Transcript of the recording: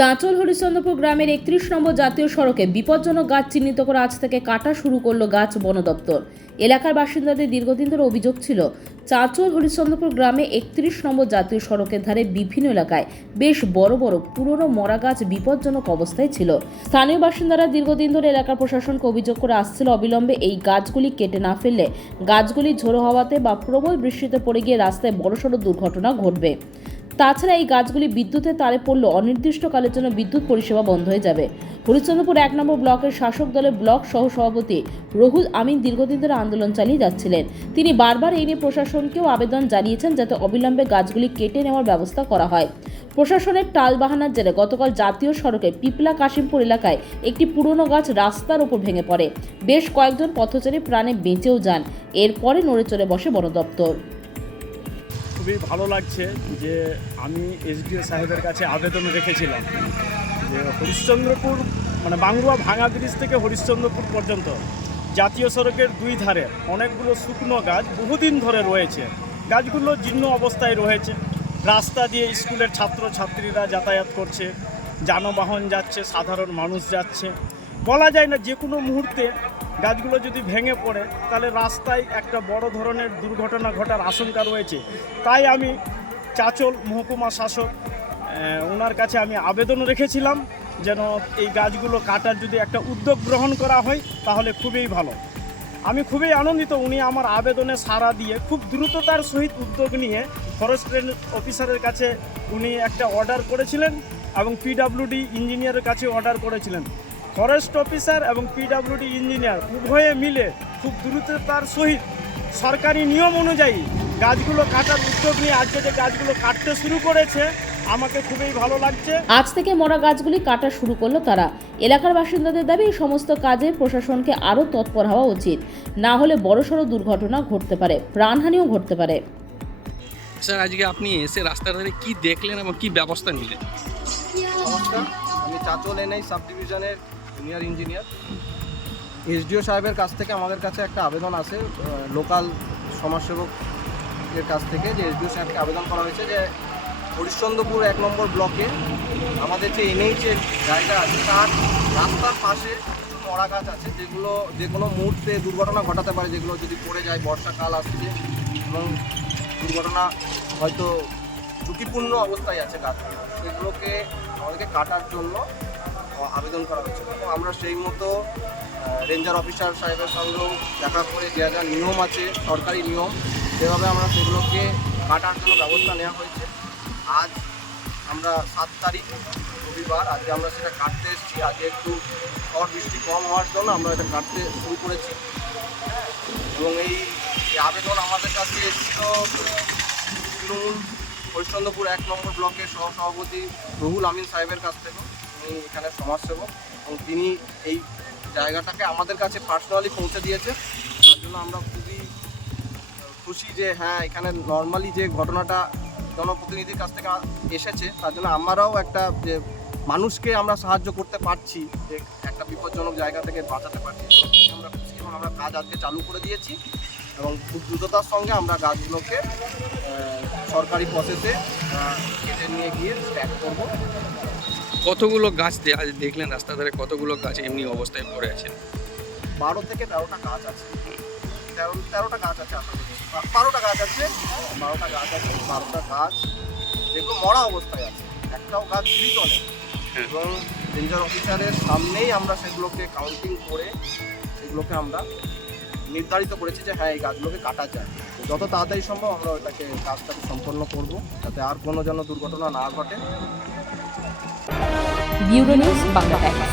চাঁচল হরিশ্চন্দ্রপুর গ্রামের ৩১ নম্বর জাতীয় সড়কে বিপজ্জনক গাছ চিহ্নিত করে আজ থেকে কাটা শুরু করল গাছ বন দপ্তর। এলাকার বাসিন্দাদের দীর্ঘদিন ধরে অভিযোগ ছিল, চাঁচল হরিশ্চন্দ্রপুর গ্রামে ৩১ নম্বর জাতীয় সড়কের ধারে বিভিন্ন এলাকায় বেশ বড় বড় পুরনো মরা গাছ বিপজ্জনক অবস্থায় ছিল। স্থানীয় বাসিন্দারা দীর্ঘদিন ধরে এলাকার প্রশাসনকে অভিযোগ করে আসছিল, অবিলম্বে এই গাছগুলি কেটে না ফেললে গাছগুলি ঝোড়ো হওয়াতে বা প্রবল বৃষ্টিতে পড়ে গিয়ে রাস্তায় বড়সড় দুর্ঘটনা ঘটবে। তাছাড়া এই গাছগুলি বিদ্যুতের তারে পড়লে অনির্দিষ্টকালের জন্য বিদ্যুৎ পরিষেবা বন্ধ হয়ে যাবে। হরিশ্চন্দ্রপুর ১ নম্বর ব্লকের শাসক দলের ব্লক সহ সভাপতি রুহুল আমিন দীর্ঘদিন ধরে আন্দোলন চালিয়ে যাচ্ছিলেন। তিনি বারবার এই নিয়ে প্রশাসনকেও আবেদন জানিয়েছেন যাতে অবিলম্বে গাছগুলি কেটে নেওয়ার ব্যবস্থা করা হয়। প্রশাসনের টালবাহানার জেরে গতকাল জাতীয় সড়কে পিপলা কাশিমপুর এলাকায় একটি পুরনো গাছ রাস্তার ওপর ভেঙে পড়ে। বেশ কয়েকজন পথচারী প্রাণে বেঁচেও যান। এরপরে নড়ে চড়ে বসে বন দপ্তর। খুবই ভালো লাগছে যে আমি এসডিও সাহেবের কাছে আবেদন রেখেছিলাম যে হরিশ্চন্দ্রপুর বাংলুয়া ভাঙা ব্রিজ থেকে হরিশ্চন্দ্রপুর পর্যন্ত জাতীয় সড়কের দুই ধারে অনেকগুলো শুকনো গাছ বহুদিন ধরে রয়েছে। গাছগুলো জীর্ণ অবস্থায় রয়েছে। রাস্তা দিয়ে স্কুলের ছাত্রছাত্রীরা যাতায়াত করছে, যানবাহন যাচ্ছে, সাধারণ মানুষ যাচ্ছে। বলা যায় না যে কোনো মুহূর্তে গাছগুলো যদি ভেঙে পড়ে তাহলে রাস্তায় একটা বড় ধরনের দুর্ঘটনা ঘটার আশঙ্কা রয়েছে। তাই আমি চাঁচল মহকুমা শাসক ওনার কাছে আমি আবেদন রেখেছিলাম যেন এই গাছগুলো কাটার যদি একটা উদ্যোগ গ্রহণ করা হয় তাহলে খুবই ভালো। আমি খুবই আনন্দিত উনি আমার আবেদনে সাড়া দিয়ে খুব দ্রুততার সহিত উদ্যোগ নিয়ে ফরেস্ট অফিসারের কাছে উনি একটা অর্ডার করেছিলেন এবং পিডব্লিউডি ইঞ্জিনিয়ারের কাছে অর্ডার করেছিলেন। ফরেস্ট অফিসার এবং পিডব্লিউডি ইঞ্জিনিয়ার উভয়ে মিলে খুব দ্রুততার সহিত সরকারি নিয়ম অনুযায়ী গাছগুলো কাটার উদ্যোগ নিয়ে আজকে যে গাছগুলো কাটতে শুরু করেছে আমাকে খুবই ভালো লাগছে। আজ থেকে মরা গাছগুলি কাটা শুরু করলো তারা। এলাকার বাসিন্দাদের দাবি এই সমস্ত কাজে প্রশাসনকে আরও তৎপর হওয়া উচিত, না হলে বড়সড় দুর্ঘটনা ঘটতে পারে, প্রাণহানিও ঘটতে পারে। স্যার, আজকে আপনি এসে রাস্তার ধারে কি দেখলেন এবং কি ব্যবস্থা নিলেন? নমস্কার, আমি চাঁচল এনআই সাব ডিভিশনের জুনিয়র ইঞ্জিনিয়ার। এসডিও সাহেবের কাছ থেকে আমাদের কাছে একটা আবেদন আসে লোকাল সমাজসেবকের কাছ থেকে, যে এসডিও সাহেবকে আবেদন করা হয়েছে যে হরিশ্চন্দ্রপুর ১ নম্বর ব্লকে আমাদের যে এনএইচের জায়গা আছে তার রাস্তার পাশে কিছু মরা গাছ আছে যেগুলো যে কোনো মুহূর্তে দুর্ঘটনা ঘটাতে পারে, যেগুলো যদি পড়ে যায়। বর্ষাকাল আসছে এবং দুর্ঘটনা হয়তো ঝুঁকিপূর্ণ অবস্থায় আছে গাছগুলো, সেগুলোকে আমাদেরকে কাটার জন্য আবেদন করা হয়েছে। এবং আমরা সেই মতো রেঞ্জার অফিসার সাহেবের সঙ্গেও দেখা করে যা নিয়ম আছে সরকারি নিয়ম সেভাবে আমরা সেগুলোকে কাটার জন্য ব্যবস্থা নেওয়া হয়েছে। আজ আমরা ৭ তারিখ রবিবার, আজকে আমরা সেটা কাটতে এসেছি। আজকে একটু ঝড় বৃষ্টি কম হওয়ার জন্য আমরা এটা কাটতে শুরু করেছি। এবং এই আবেদন আমাদের কাছে এসেছিল তৃণমূল হরিশ্চন্দ্রপুর ১ নম্বর ব্লকের সহসভাপতি রুহুল আমিন সাহেবের কাছ থেকে। তিনি এখানে সমাজসেবক এবং তিনি এই জায়গাটাকে আমাদের কাছে পার্সোনালি পৌঁছে দিয়েছে। তার জন্য আমরা খুবই খুশি যে হ্যাঁ, এখানে নর্মালি যে ঘটনাটা জনপ্রতিনিধির কাছ থেকে এসেছে তার জন্য আমরাও একটা যে মানুষকে আমরা সাহায্য করতে পারছি, যে একটা বিপজ্জনক জায়গা থেকে বাঁচাতে পারছি, আমরা খুশি। এবং আমরা কাজ আজকে চালু করে দিয়েছি এবং খুব দ্রুততার সঙ্গে আমরা গাছগুলোকে সরকারি প্রসেসে কেটে নিয়ে গিয়ে স্ট্যাক করবো। কতগুলো গাছ আজ দেখলেন রাস্তার ধারে? কতগুলো গাছ এমনি অবস্থায় পড়ে আছে? 12 থেকে 13টা গাছ আছে। 13টা গাছ আছে, আশা করছি 12টা গাছ আছে। 12টা গাছ আছে, 12টা গাছ যেগুলো মরা অবস্থায় আছে, একটাও গাছ জীবিত নেই। এবং রেঞ্জার অফিসারের সামনেই আমরা সেগুলোকে কাউন্টিং করে সেগুলোকে আমরা নির্ধারিত করেছি যে হ্যাঁ, এই গাছগুলোকে কাটা যায়। যত তাড়াতাড়ি সম্ভব আমরা ওইটাকে কাজটাকে সম্পন্ন করব যাতে আর কোনো যেন দুর্ঘটনা না ঘটে। Bureau news, Bangla Times.